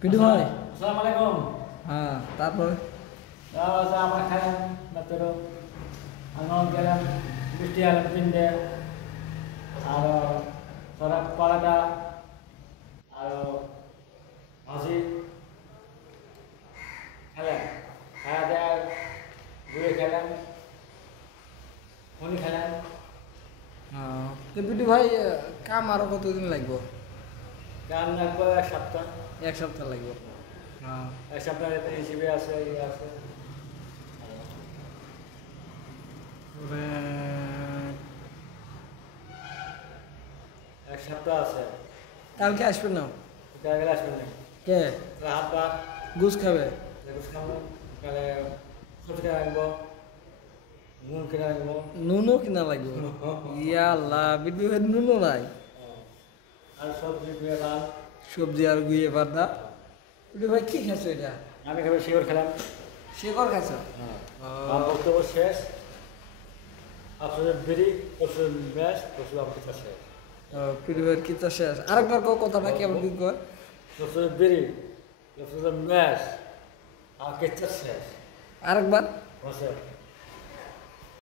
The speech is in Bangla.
পিন্টু ভাই আসসালামু আলাইকুম। হ্যাঁ তারপরে আমরা খাইলাম মাত্র আনন্দ গেলাম বৃষ্টি আলাম কিনতে আর সরা পরাটা আর হাসি খেলাম খাওয়া দাওয়া ঘুরে খেলাম ফোনই খেলাম। তো পিন্টু ভাই কাম আরো কতদিন লাগবো? গান লাগবে এক সপ্তাহ। এক সপ্তাহ লাগবো। হ্যাঁ এক সপ্তাহ হিসেবে আছে ইয়ে আছে। এক সপ্তাহ আছে। কালকে আসবেন না? কালকে আসবেন না কে হাত পা গুছ খাবে? খাবো কালে সবজি রাখবো নুন কিনে রাখবো। নুনও কিনা লাগবো? ইয়াল্লাহ পিন্টু ভাই নুনও নাই? আর সবজি দিয়ে ডাল সবজি আর গুইয়ে পাতা। পিন্টু ভাই কি খাচ্ছ এটা? আমি খাবে শিওর খেলাম। শেকর খাচ্ছ? আমার বক্তব্য শেষ। আপনাদের বেরি পশুর ম্যাচ পশু আপনার শেষ। পিন্টু ভাইয়ের কি তো শেষ? আরেকবার কথাটা কেমন কি কয়? পশুর বেরি পশুর ম্যাচ আর কেচার শেষ। আরেকবার? বসে